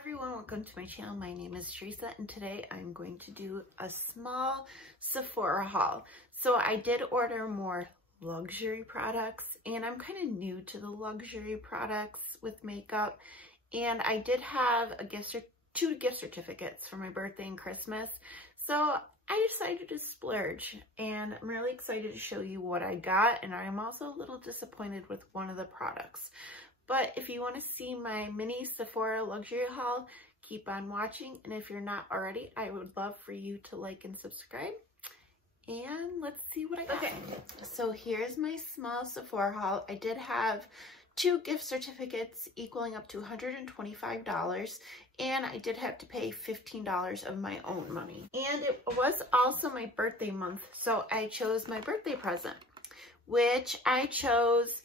everyone, welcome to my channel. My name is Teresa and today I'm going to do a small Sephora haul. So I did order more luxury products and I'm kind of new to the luxury products with makeup, and I did have a two gift certificates for my birthday and Christmas, so I decided to splurge and I'm really excited to show you what I got, and I'm also a little disappointed with one of the products. But if you want to see my mini Sephora luxury haul, keep on watching. And if you're not already, I would love for you to like and subscribe. And let's see what I got. Okay, so here's my small Sephora haul. I did have two gift certificates equaling up to $125. And I did have to pay $15 of my own money. And it was also my birthday month. So I chose my birthday present, which I chose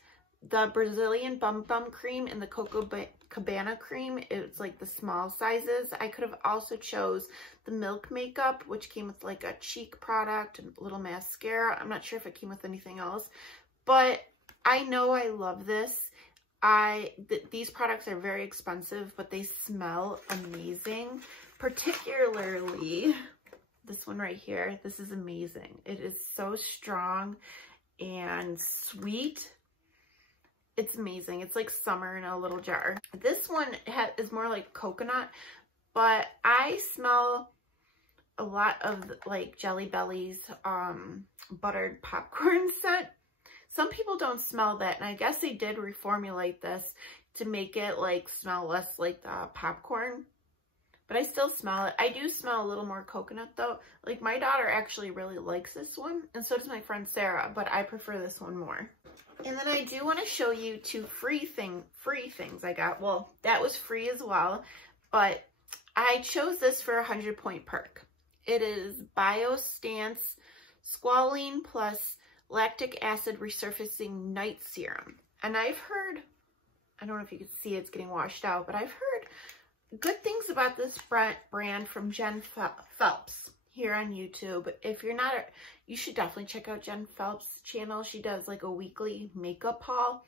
the Brazilian Bum Bum cream and the Coco Cabana cream. It's like the small sizes. I could have also chose the Milk Makeup, which came with like a cheek product and a little mascara. I'm not sure if it came with anything else, but I know I love this. These products are very expensive, but they smell amazing. Particularly this one right here. This is amazing. It is so strong and sweet. It's amazing. It's like summer in a little jar. This one is more like coconut, but I smell a lot of like Jelly Belly's buttered popcorn scent. Some people don't smell that, and I guess they did reformulate this to make it like smell less like the popcorn, but I still smell it. I do smell a little more coconut though. Like my daughter actually really likes this one, and so does my friend Sarah, but I prefer this one more. And then I do want to show you two free things I got. Well, that was free as well, but I chose this for a 100-point perk. It is Biossance Squalane plus Lactic Acid Resurfacing Night Serum. And I've heard, I don't know if you can see it's getting washed out, but I've heard good things about this brand from Phelps here on YouTube. If you're not, you should definitely check out Jen Phelps' channel. She does like a weekly makeup haul,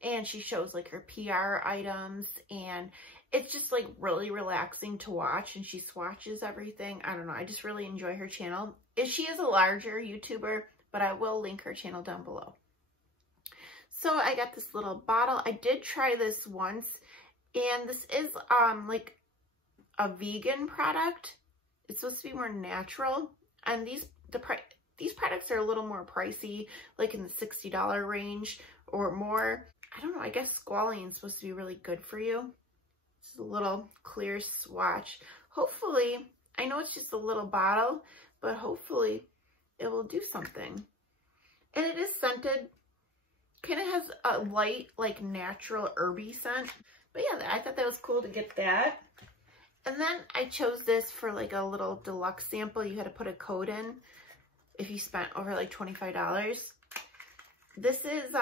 and she shows like her PR items, and it's just like really relaxing to watch, and she swatches everything. I don't know, I just really enjoy her channel. She is a larger YouTuber, but I will link her channel down below. So I got this little bottle. I did try this once, and this is like a vegan product. It's supposed to be more natural, and these products are a little more pricey, like in the $60 range or more. I don't know, I guess Squalane is supposed to be really good for you. It's a little clear swatch. Hopefully, I know it's just a little bottle, but hopefully it will do something. And it is scented, kind of has a light, like natural herby scent. But yeah, I thought that was cool to get that. And then I chose this for like a little deluxe sample. You had to put a code in if you spent over like $25. This is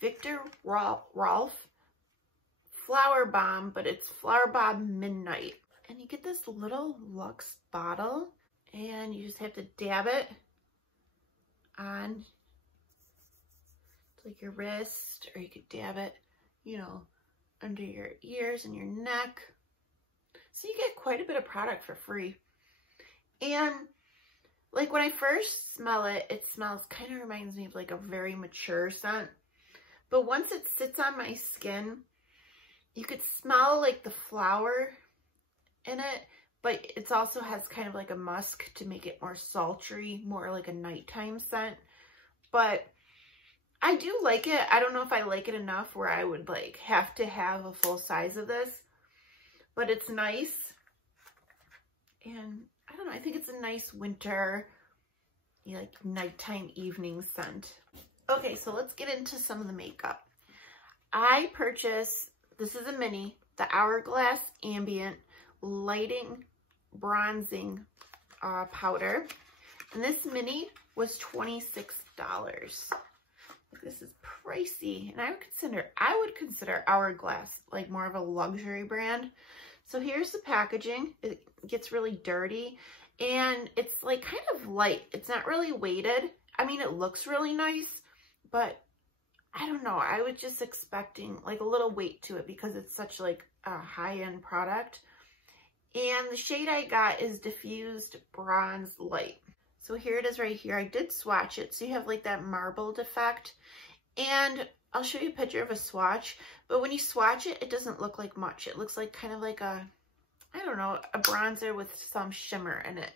Viktor Rolf Flower Bomb, but it's Flower Bomb Midnight. And you get this little luxe bottle, and you just have to dab it on like your wrist, or you could dab it, you know, under your ears and your neck. So you get quite a bit of product for free. And like when I first smell it, it smells, kind of reminds me of like a very mature scent. But once it sits on my skin, you could smell like the flower in it, but it also has kind of like a musk to make it more sultry, more like a nighttime scent. But I do like it. I don't know if I like it enough where I would like have to have a full size of this. But it's nice, and I don't know, I think it's a nice winter, like nighttime evening scent. Okay, so let's get into some of the makeup. I purchased, this is a mini, the Hourglass Ambient Lighting Bronzing Powder, and this mini was $26. This is pricey, and I would consider Hourglass like more of a luxury brand. So here's the packaging. It gets really dirty, and it's like kind of light. It's not really weighted. I mean, it looks really nice, but I don't know. I was just expecting like a little weight to it because it's such like a high-end product. And the shade I got is Diffused Bronze Light. So here it is right here. I did swatch it, so you have like that marbled effect. And I'll show you a picture of a swatch, but when you swatch it, it doesn't look like much. It looks like kind of like a, I don't know, a bronzer with some shimmer in it.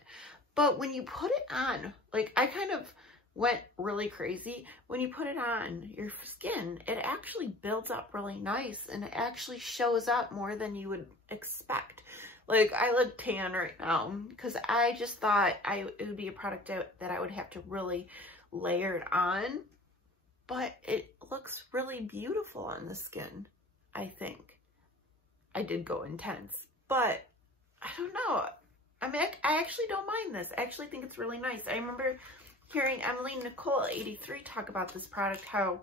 But when you put it on, like I kind of went really crazy. When you put it on your skin, it actually builds up really nice and it actually shows up more than you would expect. Like I look tan right now because I just thought it would be a product that I would have to really layer it on. But it looks really beautiful on the skin, I think. I did go intense, but I don't know. I mean, I actually don't mind this. I actually think it's really nice. I remember hearing Emily Nicole 83 talk about this product, how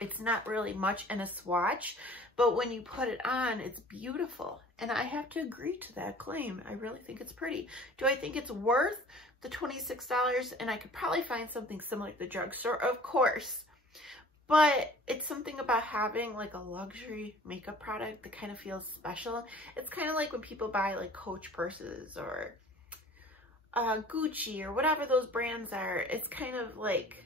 it's not really much in a swatch, but when you put it on, it's beautiful. And I have to agree to that claim. I really think it's pretty. Do I think it's worth the $26? And I could probably find something similar at the drugstore, of course. But it's something about having like a luxury makeup product that kind of feels special. It's kind of like when people buy like Coach purses or Gucci or whatever those brands are. It's kind of like,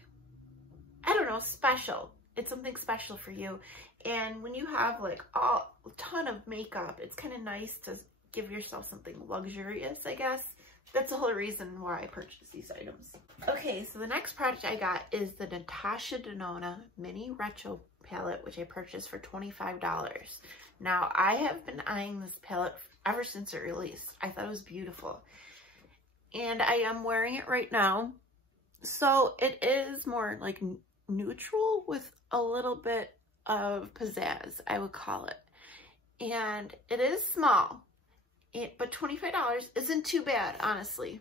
I don't know, special. It's something special for you. And when you have like a ton of makeup, it's kind of nice to give yourself something luxurious, I guess. That's the whole reason why I purchased these items. Okay, so the next product I got is the Natasha Denona Mini Retro Palette, which I purchased for $25. Now, I have been eyeing this palette ever since it released. I thought it was beautiful. And I am wearing it right now. So it is more like neutral with a little bit of pizzazz, I would call it. And it is small. But $25 isn't too bad, honestly,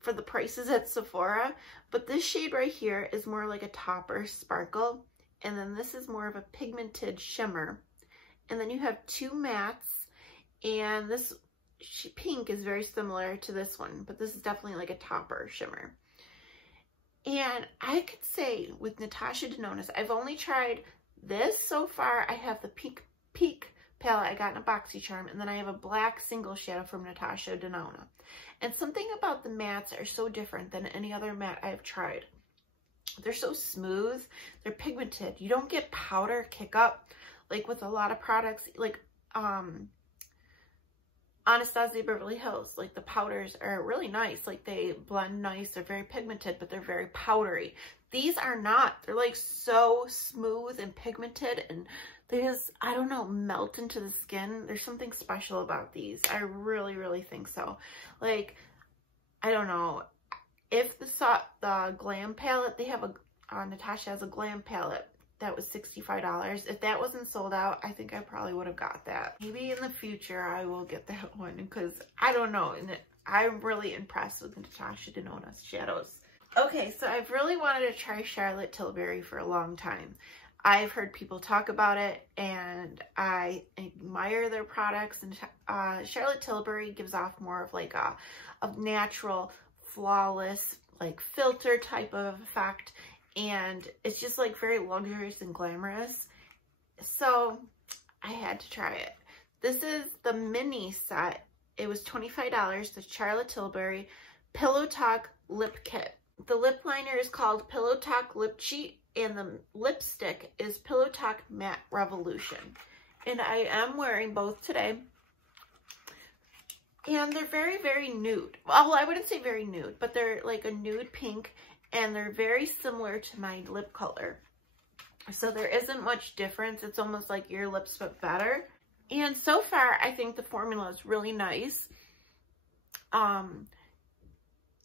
for the prices at Sephora. But this shade right here is more like a topper sparkle. And then this is more of a pigmented shimmer. And then you have two mattes. And this pink is very similar to this one. But this is definitely like a topper shimmer. And I could say with Natasha Denona's, I've only tried this so far. I have the Peak palette I got in a BoxyCharm, and then I have a black single shadow from Natasha Denona. And something about the mattes are so different than any other matte I've tried. They're so smooth, they're pigmented. You don't get powder kick up like with a lot of products, like Anastasia Beverly Hills. Like the powders are really nice, like they blend nice, they're very pigmented, but they're very powdery. These are not. They're like so smooth and pigmented, and they just, I don't know, melt into the skin. There's something special about these. I really, really think so. Like, I don't know. If the Glam palette, they have Natasha has a Glam palette that was $65. If that wasn't sold out, I think I probably would have got that. Maybe in the future I will get that one because I don't know. And I'm really impressed with Natasha Denona's shadows. Okay, so I've really wanted to try Charlotte Tilbury for a long time. I've heard people talk about it and I admire their products, and Charlotte Tilbury gives off more of like a natural, flawless, like filter type of effect, and it's just like very luxurious and glamorous. So I had to try it. This is the mini set. It was $25, the Charlotte Tilbury Pillow Talk Lip Kit. The lip liner is called Pillow Talk Lip Cheat, and the lipstick is Pillow Talk Matte Revolution. And I am wearing both today. And they're very, very nude. Well, I wouldn't say very nude, but they're like a nude pink, and they're very similar to my lip color. So there isn't much difference. It's almost like your lips, but better. And so far, I think the formula is really nice.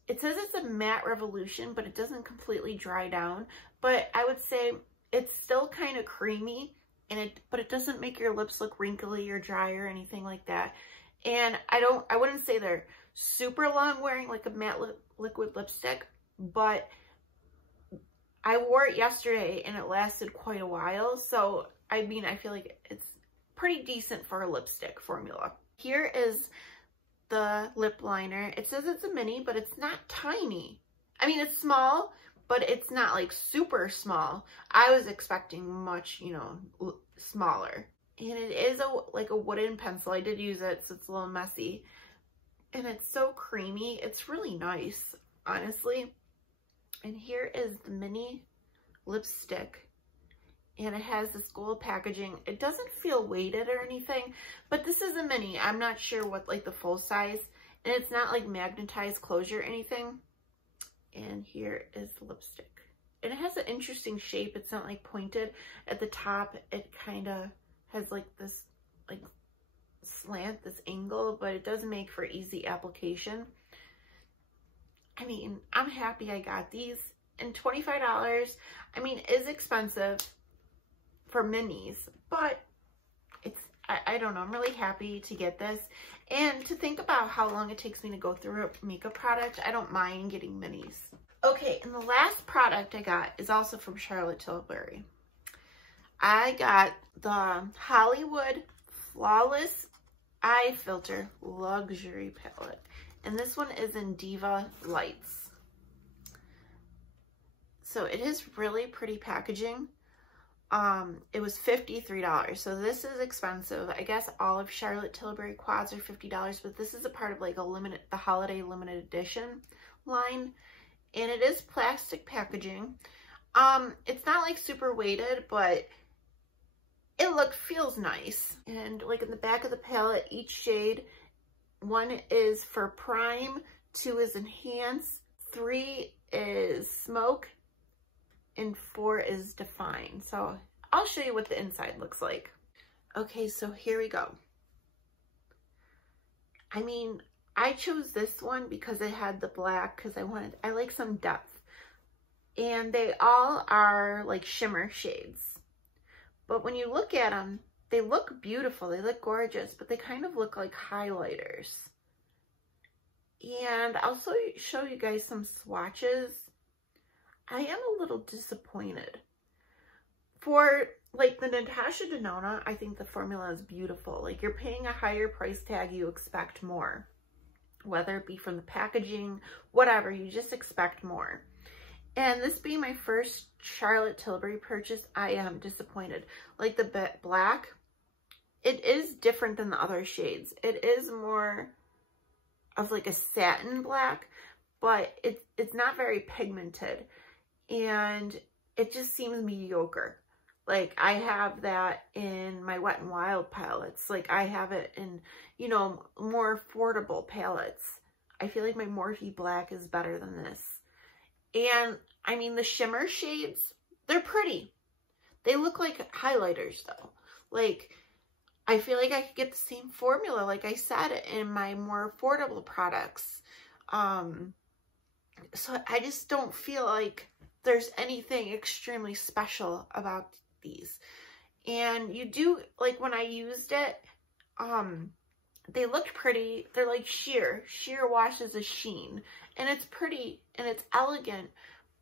It says it's a matte revolution, but it doesn't completely dry down. But I would say it's still kind of creamy, but it doesn't make your lips look wrinkly or dry or anything like that. And I wouldn't say they're super long wearing like a matte liquid lipstick, but I wore it yesterday and it lasted quite a while. So, I mean, I feel like it's pretty decent for a lipstick formula. Here is the lip liner. It says it's a mini, but it's not tiny. I mean, it's small, but it's not like super small. I was expecting much, you know, smaller. And it is like a wooden pencil. I did use it, so it's a little messy. and it's so creamy. It's really nice, honestly. And here is the mini lipstick, and it has this gold packaging. It doesn't feel weighted or anything, but this is a mini. I'm not sure what like the full size, and it's not like magnetized closure or anything. And here is the lipstick. And it has an interesting shape. It's not like pointed at the top. It kind of has like this like slant, this angle, but it does make for easy application. I mean, I'm happy I got these. And $25, I mean, is expensive for minis, but it's, I don't know, I'm really happy to get this. And to think about how long it takes me to go through a makeup product, I don't mind getting minis. Okay, and the last product I got is also from Charlotte Tilbury. I got the Hollywood Flawless Eye Filter Luxury Palette. And this one is in Diva Lights. So it is really pretty packaging. It was $53. So this is expensive. I guess all of Charlotte Tilbury quads are $50, but this is a part of like the holiday limited edition line. And it is plastic packaging. It's not like super weighted, but it feels nice. And like in the back of the palette, each shade, 1 is for prime, 2 is enhance, 3 is smoke, and 4 is define. So I'll show you what the inside looks like. Okay, so here we go. I mean, I chose this one because it had the black, because I like some depth. And they all are like shimmer shades. But when you look at them, they look beautiful, they look gorgeous, but they kind of look like highlighters. And I'll show you guys some swatches. I am a little disappointed. For like the Natasha Denona, I think the formula is beautiful. Like, you're paying a higher price tag, you expect more. Whether it be from the packaging, whatever, you just expect more. And this being my first Charlotte Tilbury purchase, I am disappointed. Like the black, it is different than the other shades. It is more of like a satin black, but it's not very pigmented. And it just seems mediocre. Like, I have that in my Wet n Wild palettes. Like, I have it in, you know, more affordable palettes. I feel like my Morphe Black is better than this. And, I mean, the shimmer shades, they're pretty. They look like highlighters, though. Like, I feel like I could get the same formula, like I said, in my more affordable products. So I just don't feel like there's anything extremely special about these. And you do, like, when I used it, they looked pretty. They're like sheer washes a sheen, and it's pretty and it's elegant,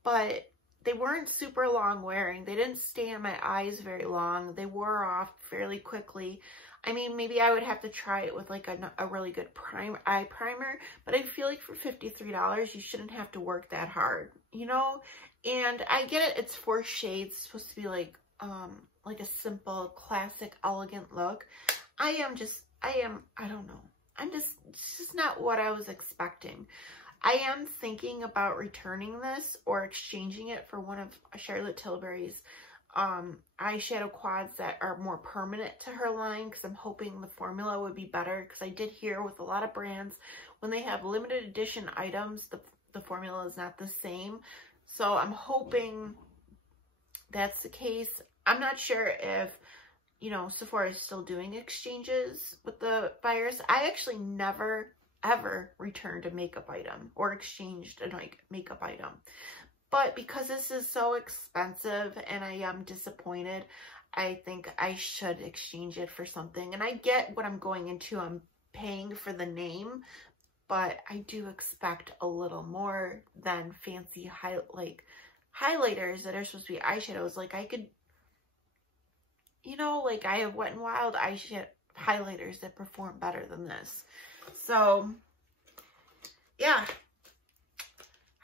but they weren't super long wearing. They didn't stay in my eyes very long. They wore off fairly quickly. I mean, maybe I would have to try it with like a really good eye primer, but I feel like for $53, you shouldn't have to work that hard, you know? And I get it, it's 4 shades, it's supposed to be like a simple, classic, elegant look. I don't know. It's just not what I was expecting. I am thinking about returning this or exchanging it for one of Charlotte Tilbury's eyeshadow quads that are more permanent to her line, because I'm hoping the formula would be better, because I did hear with a lot of brands, when they have limited edition items, the formula is not the same. So I'm hoping that's the case. I'm not sure if, you know, Sephora is still doing exchanges with the buyers. I actually never, ever returned a makeup item or exchanged a makeup item. But because this is so expensive and I am disappointed, I think I should exchange it for something. And I get what I'm going into. I'm paying for the name, but I do expect a little more than fancy highlighters that are supposed to be eyeshadows. Like, I could, you know, like, I have Wet n Wild highlighters that perform better than this. So, yeah.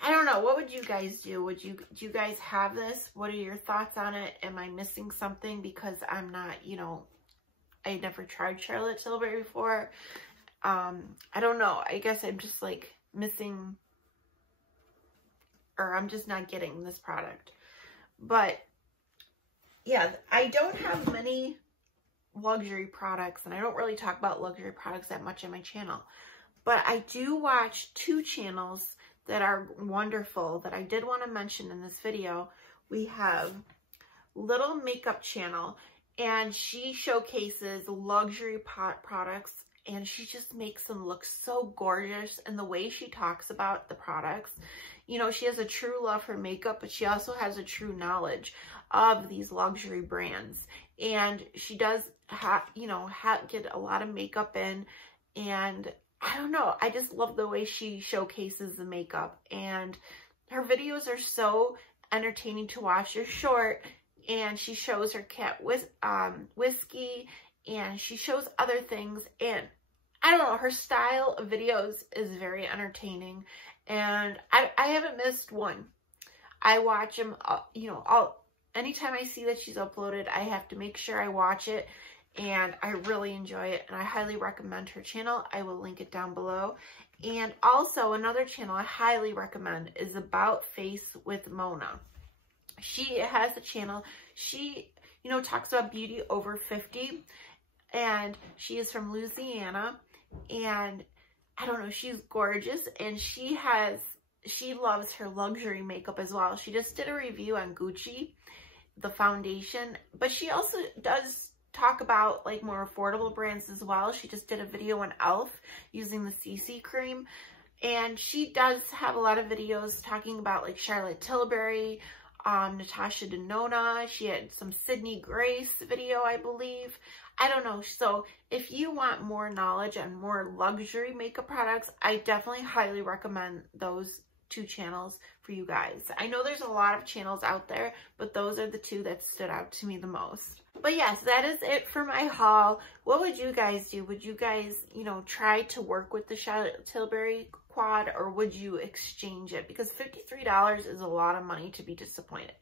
I don't know. What would you guys do? Do you guys have this? What are your thoughts on it? Am I missing something because I'm not, you know, I never tried Charlotte Tilbury before? I don't know. I guess I'm just like missing, or I'm just not getting this product. But yeah, I don't have many luxury products, and I don't really talk about luxury products that much on my channel. But I do watch two channels that are wonderful that I did want to mention in this video. We have Littlemakeupchannel, and she showcases luxury products, and she just makes them look so gorgeous. And the way she talks about the products, you know, she has a true love for makeup, but she also has a true knowledge of these luxury brands. And she does get a lot of makeup in, and I don't know, I just love the way she showcases the makeup, and her videos are so entertaining to watch. They're short, and she shows her cat whiskey, and she shows other things, and I don't know, her style of videos is very entertaining, and I haven't missed one. I watch them, anytime I see that she's uploaded, I have to make sure I watch it, and I really enjoy it, and I highly recommend her channel. I will link it down below. And also another channel I highly recommend is About Face with Mona. She has a channel. She, talks about beauty over 50, and she is from Louisiana, and I don't know, she's gorgeous, and she loves her luxury makeup as well. She just did a review on Gucci, the foundation, but she also does talk about like more affordable brands as well. She just did a video on e.l.f. using the CC cream, and she does have a lot of videos talking about like Charlotte Tilbury, Natasha Denona. She had some Sydney Grace video, I believe. I don't know. So if you want more knowledge on more luxury makeup products, I definitely highly recommend those two channels for you guys. I know there's a lot of channels out there, but those are the two that stood out to me the most. But yes, that is it for my haul. What would you guys do? Would you guys, try to work with the Charlotte Tilbury quad, or would you exchange it? Because $53 is a lot of money to be disappointed.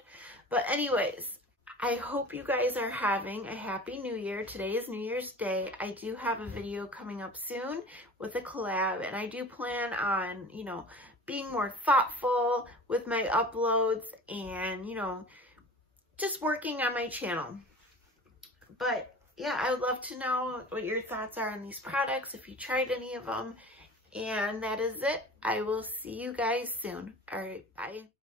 But anyways, I hope you guys are having a happy new year. Today is New Year's Day. I do have a video coming up soon with a collab, and I do plan on, being more thoughtful with my uploads and, just working on my channel. But yeah, I would love to know what your thoughts are on these products, if you tried any of them. And that is it. I will see you guys soon. All right, bye.